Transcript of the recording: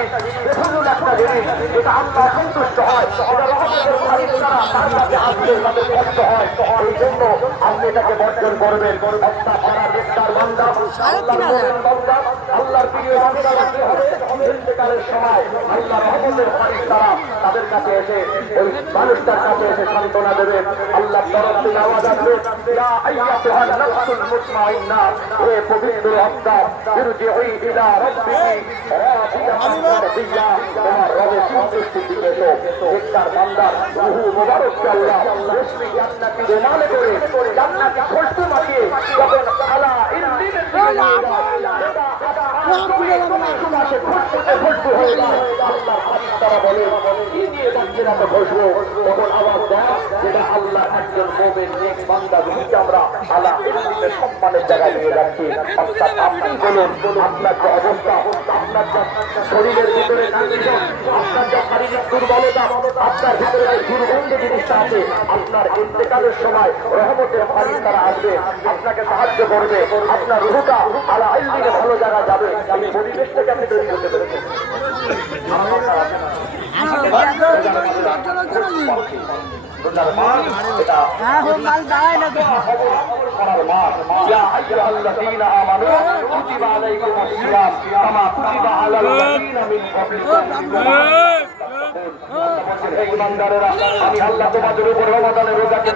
জিনিস, বেফুজুল একটা জিনিস, যেটা আল্লাহ সন্তুষ্ট হয়, এটা রহমতের ফারিস্তারা তার কাছে আসলে তাদের কষ্ট হয়। এই জন্য আপনি এটাকে বর্জন করবেন। একটা পাড়া নেককার বান্দা, আল্লাহর মুমিন বান্দা, আল্লাহর প্রিয় বান্দা রাখতে হবে। ইন্তেকালের সময় আল্লাহ রহমতের ফারিস্তারা তাদের কাছে এসে ওই মানুষটার কাছে এসে সান্ত্বনা দেবে। আল্লাহর তরফ থেকে আওয়াজ আসবে, ইয়া আইয়াতুহান নাফসুল মুতমাইন্নাহ, হে পবিত্র আত্মা, ইরজিই ইলা রাব্বিকি রাদিয়াতান মারদিয়া, তোমার রবের সন্তুষ্টির দিকে এসো। নেককার বান্দার রূহ মুবারককে আল্লাহ রেশমি জান্নাতি রুমালে করে জান্নাতি খুশবু মাখিয়ে যখন আলা ইল্লিনের দিকে নিয়ে যায়, খুশবু হয়ে যায়। আল্লাহর ফারিস্তারা বলে, কি নিয়ে যাচ্ছেন এত খুশবু? তখন আওয়াজ দেয়, যেটা আল্লাহ একজন মুমিন নেক বান্দা রূহকে আমরা আলা ইল্লিনের সম্মানের জায়গায় নিয়ে যাচ্ছি। অর্থাৎ আপনি বলুন, আপনার যে অবস্থা, আপনার যে শরীরের ভিতরে কন্ডিশন, আপনার যে শারীরিক দুর্বলতা, আপনার ভিতরে যে দুর্গন্ধ জিনিসটা আছে, আপনার ইন্তেকালের সময় রহমতের ফারিস্তারা আসবে, আপনাকে সাহায্য করবে, আপনার রূহটা আলা ইল্লিনে ভালো জায়গায় যাবে। এই পরিবেশটাকে আপনি তৈরি করতে পেরেছেন। আমি আল্লাহ তোমাদের উপর রমাদানের রোজাকে